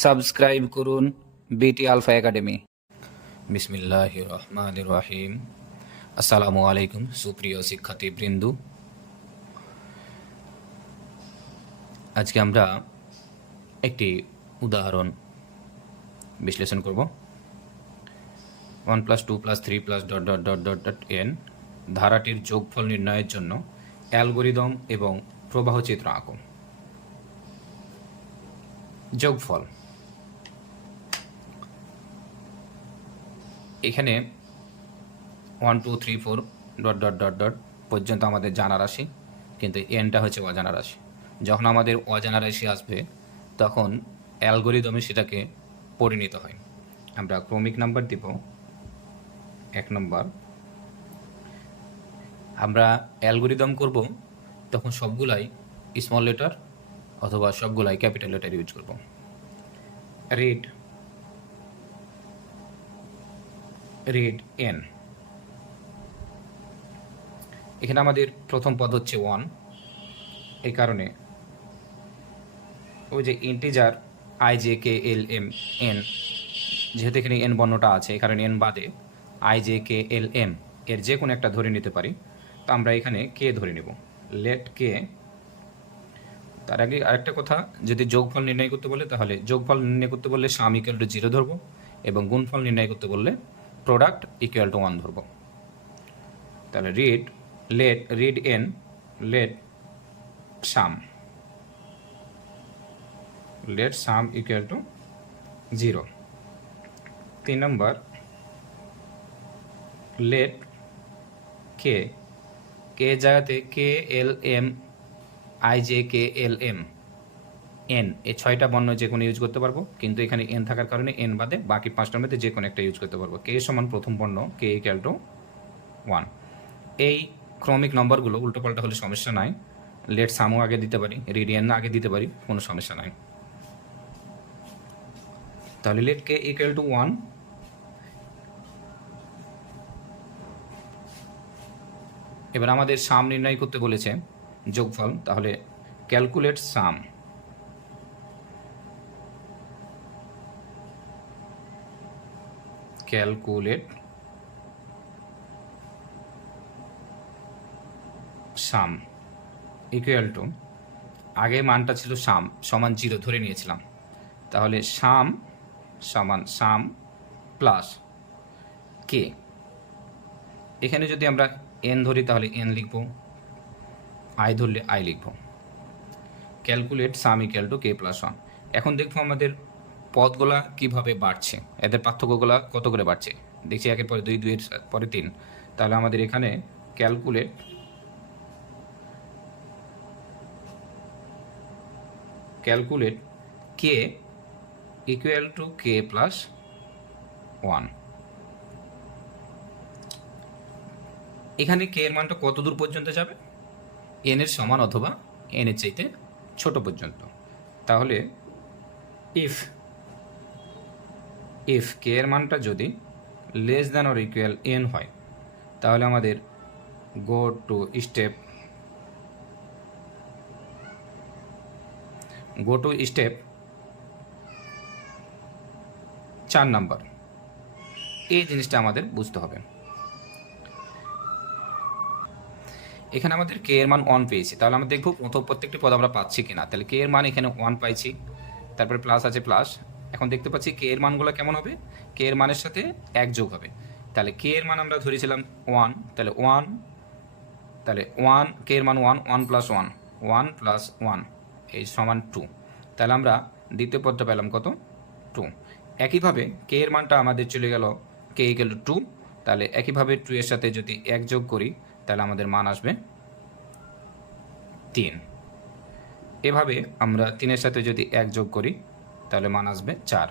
Subscribe করুন বিটি alpha academy. বিসমিল্লাহির রহমানির রহিম। আসসালামু আলাইকুম সুপ্রিয় শিক্ষার্থীবৃন্দ। আজকে আমরা একটি উদাহরণ বিশ্লেষণ করব। 1 + 2 + 3 + ... n ধারাটির যোগফল নির্ণয়ের জন্য অ্যালগরিদম এবং প্রবাহ চিত্র আঁকো। যোগফল এখানে 1 2 3 4 ... পর্যন্ত আমাদের জানা রাশি, কিন্তু এনটা হচ্ছে অজানা রাশি। যখন আমাদের অজানা রাশি আসবে তখন অ্যালগরিদমে সেটাকে পরিণত হয়। আমরা ক্রমিক নাম্বার দিব 1 নম্বর। আমরা অ্যালগরিদম করব তখন সবগুলাই স্মল লেটার অথবা সবগুলাই ক্যাপিটাল লেটার ইউজ করব। Read N. এখানে আমাদের প্রথম পদ হচ্ছে 1, এই কারণে ওই যে ইন্টিজার IJKLM n, যেহেতু এখানে এন বর্ণটা আছে এই কারণে এন বাদে IJKLM এর যে কোনো একটা ধরে নিতে পারি। তো আমরা এখানে কে ধরে নেব, লেট কে। তার আগে আরেকটা কথা, যদি যোগফল নির্ণয় করতে বলে তাহলে যোগফল নির্ণয় করতে বললে সাম ইকুয়াল টু 0 ধরবো, এবং গুণফল নির্ণয় করতে বললে প্রোডাক্ট ইকুয়াল টু 1 ধরবো। তাহলে read N let sum equal to 0। 3 নম্বর, লেট কে জায়গাতে KLM IJKLM n, এই 6টা বর্ণ যে কোনো ইউজ করতে পারবো, কিন্তু এখানে n থাকার কারণে n বাদে বাকি 5টার মধ্যে যে কোনো একটা ইউজ করতে পারবো। কে সমান প্রথম বর্ণ কে ইকুয়াল টু 1। এই ক্রমিক নম্বরগুলো উল্টোপাল্টা হলে সমস্যা নাই, লেট সামও আগে দিতে পারি, রিড এন আগে দিতে পারি, কোনো সমস্যা নাই। তাহলে লেট কে ইকুয়াল টু 1। এবার আমাদের সাম নির্ণয় করতে বলেছে যোগফল, তাহলে ক্যালকুলেট সাম। ক্যালকুলেট সাম ইকুয়াল টু, আগে মানটা ছিল সাম সমান 0 ধরে নিয়েছিলাম, তাহলে সাম সমান সাম প্লাস কে। এখানে যদি আমরা এন ধরি তাহলে এন লিখব, আই ধরলে আই লিখব। Calculate some equal to K plus 1। এখন দেখবো আমাদের পদগুলা কিভাবে বাড়ছে, এদের পার্থক্যগুলা কত করে বাড়ছে। দেখছি 1-এর পরে 2, 2-এর পরে 3। তাহলে আমাদের এখানে calculate K equal to K plus 1। এখানে কে এর মানটা কত দূর পর্যন্ত যাবে, এন এর সমান অথবা এন এর চাইতে ছোট পর্যন্ত। তাহলে ইফ কে এর মানটা যদি less than or equal N হয়, তাহলে আমাদের গো টু স্টেপ 4 নাম্বার। এই জিনিসটা আমাদের বুঝতে হবে। এখানে আমাদের কে এর মান 1 পেয়েছি, তাহলে আমরা দেখব প্রত্যেকটি পদ আমরা পাচ্ছি কিনা। তাহলে কে এর মান এখানে 1 পাইছি, তারপরে প্লাস আছে প্লাস। এখন দেখতে পাচ্ছি কে এর মানগুলো কেমন হবে, কে এর মানের সাথে 1 যোগ হবে। তাহলে কে এর মান আমরা ধরেছিলাম 1, তাহলে 1 কে এর মান 1 প্লাস 1 প্লাস 1 এই সমান 2। তাহলে আমরা দ্বিতীয় পদটা পেলাম কত, 2। একইভাবে কে এর মানটা আমাদের চলে গেল কে ইকুয়াল টু 2। তাহলে একইভাবে 2 এর সাথে যদি 1 যোগ করি তাহলে আমাদের মান আসবে 3। এভাবে আমরা 3-এর সাথে যদি 1 যোগ করি তাহলে মান আসবে 4।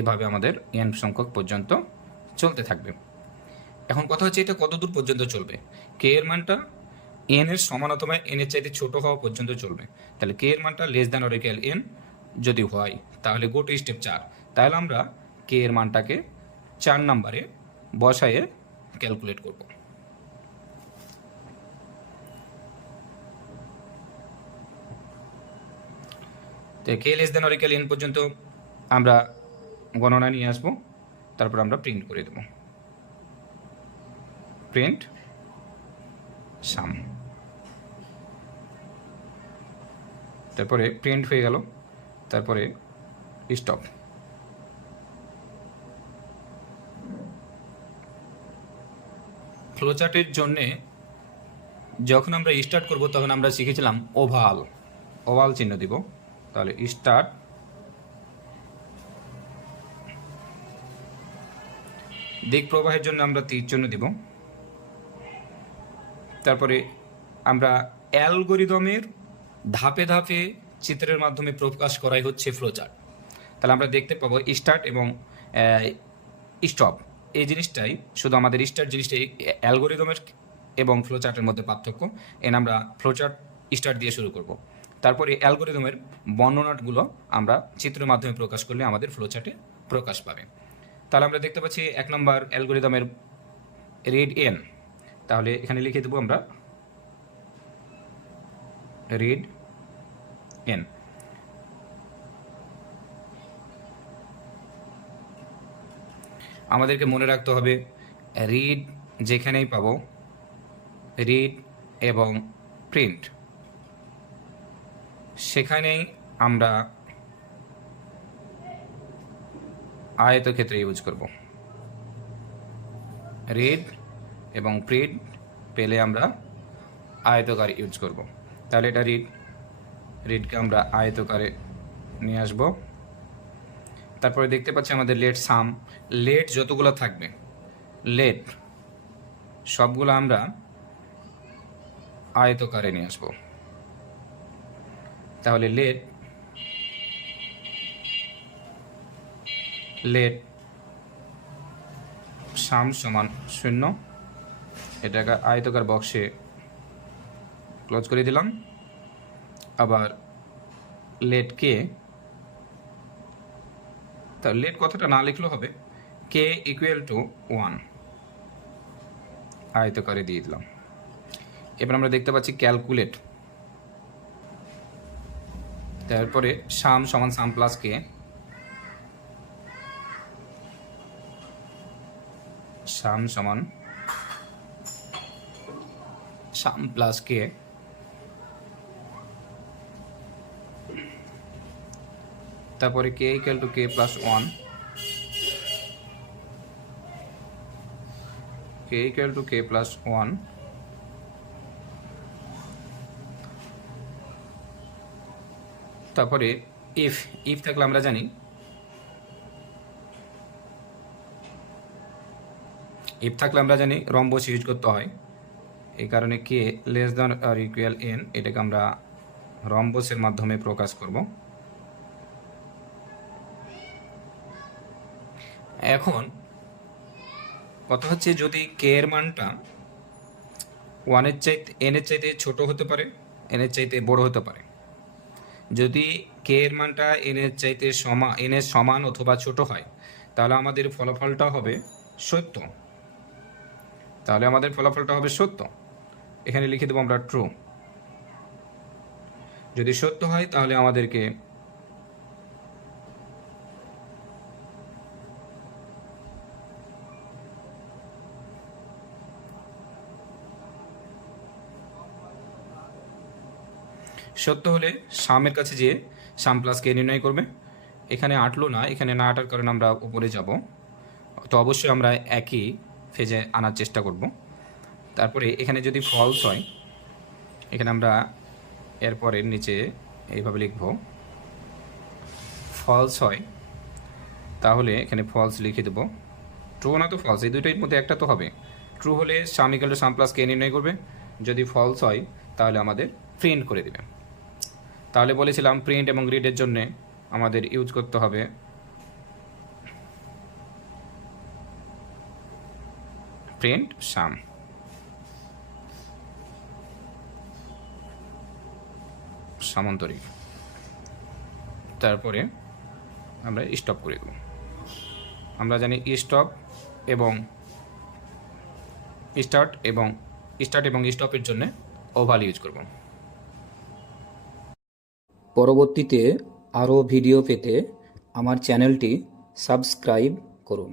এভাবে আমাদের n সংখ্যক পর্যন্ত চলতে থাকবে। এখন কথা হচ্ছে এটা কত দূর পর্যন্ত চলবে, কে এর মানটা n এর সমান অথবা n এর চাইতে ছোট হওয়া পর্যন্ত চলবে। তাহলে কে এর মানটা less than or equal n যদি হয় তাহলে গো টু স্টেপ 4। তাহলে আমরা কে এর মানটাকে 4 নম্বরে বসায়ে ক্যালকুলেট করব। তো K less than or equal N পর্যন্ত আমরা গণনা নিয়ে আসবো, তারপর আমরা প্রিন্ট করে দেব। প্রিন্ট সাম, তারপরে প্রিন্ট হয়ে গেল, তারপরে স্টপ। ফ্লোচার্টের জন্যে যখন আমরা স্টার্ট করব তখন আমরা শিখেছিলাম ওভাল, ওভাল চিহ্ন দিব। তাহলে স্টার্ট, দিক প্রবাহের জন্য আমরা তীর চিহ্ন দিব। তারপরে আমরা অ্যালগরিদমের ধাপে ধাপে চিত্রের মাধ্যমে প্রকাশ করাই হচ্ছে ফ্লোচার্ট। তাহলে আমরা দেখতে পাবো স্টার্ট এবং স্টপ, এই জিনিসটাই শুধু আমাদের স্টার্ট জিনিসটাই অ্যালগরিদমের এবং ফ্লোচার্টের মধ্যে পার্থক্য। আমরা ফ্লোচার্ট স্টার্ট দিয়ে শুরু করব, তারপরে অ্যালগরিদমের বর্ণনাগুলো আমরা চিত্রের মাধ্যমে প্রকাশ করলে আমাদের ফ্লোচার্টে প্রকাশ পাবে। তাহলে আমরা দেখতে পাচ্ছি 1 নম্বর অ্যালগরিদমের রিড এন, তাহলে এখানে লিখে দেবো আমরা রিড এন। আমাদেরকে মনে রাখতে হবে রিড যেখানেই পাবো, রিড এবং প্রিন্ট সেখানেই আমরা আয়তক্ষেত্র ইউজ করব। রিড এবং প্রিন্ট পেলে আমরা আয়তকার ইউজ করব। তাহলে এটা রিডকে আমরা আয়তকারে নিয়ে আসব। তারপরে দেখতে পাচ্ছি আমাদের লেট সাম, লেট যতগুলো থাকবে লেট সবগুলো আমরা আয়তকারে নিয়ে আসব। তাহলে লেট সাম সমান 0, এটাকে আয়তকার বক্সে ক্লোজ করে দিলাম। আবার লেট কে, তা লেট কথাটা না লিখলেও হবে, কে ইকুয়াল টু 1 আয়তকারে দিয়ে দিলাম। এবার আমরা দেখতে পাচ্ছি ক্যালকুলেট, তারপরে সাম সমান সাম প্লাস কে, সাম সমান সাম প্লাস কে, তারপরে K equal to K plus 1, K equal to K plus 1, তারপরে ইফ থাকলে আমরা জানি রম্বস ইউজ করতে হয়, এই কারণে কে লেস দ্যান আর ইকুয়াল এন, এটাকে আমরা রম্বসের মাধ্যমে প্রকাশ করব। এখন কথা হচ্ছে যদি কে এর মানটা 1 এর চাইতে ছোট হতে পারে, এন এর চাইতে বড় হতে পারে। যদি কে এর মানটা এন এর সমান অথবা ছোট হয় তাহলে আমাদের ফলাফলটা হবে সত্য। এখানে লিখে দেবো আমরা ট্রু। যদি সত্য হয় তাহলে আমাদেরকে সত্য হলে সামের কাছে যেয়ে সাম প্লাস কে নির্ণয় করবে। এখানে আটলো না, এখানে না আটার কারণে আমরা উপরে যাব, তো অবশ্যই আমরা একই ফেজে আনার চেষ্টা করব। তারপরে এখানে যদি ফলস হয়, এখানে আমরা এরপরের নিচে এইভাবে লিখব, ফলস হয় তাহলে এখানে ফলস লিখে দেবো। ট্রু না তো ফলস, এই দুইটার মধ্যে একটা তো হবে। ট্রু হলে sum equal to sum plus K নির্ণয় করবে, যদি ফলস হয় তাহলে আমাদের প্রিন্ট করে দেবে। তাহলে বলেছিলাম প্রিন্ট এবং রিডের জন্য আমাদের ইউজ করতে হবে প্রিন্ট সাম, সামান্তরিক। তারপরে আমরা স্টপ করে দেব। আমরা জানি স্টপ এবং স্টার্ট এবং স্টপের জন্য ওভাল ইউজ করব। পরবর্তীতে আরও ভিডিও পেতে আমার চ্যানেলটি সাবস্ক্রাইব করুন।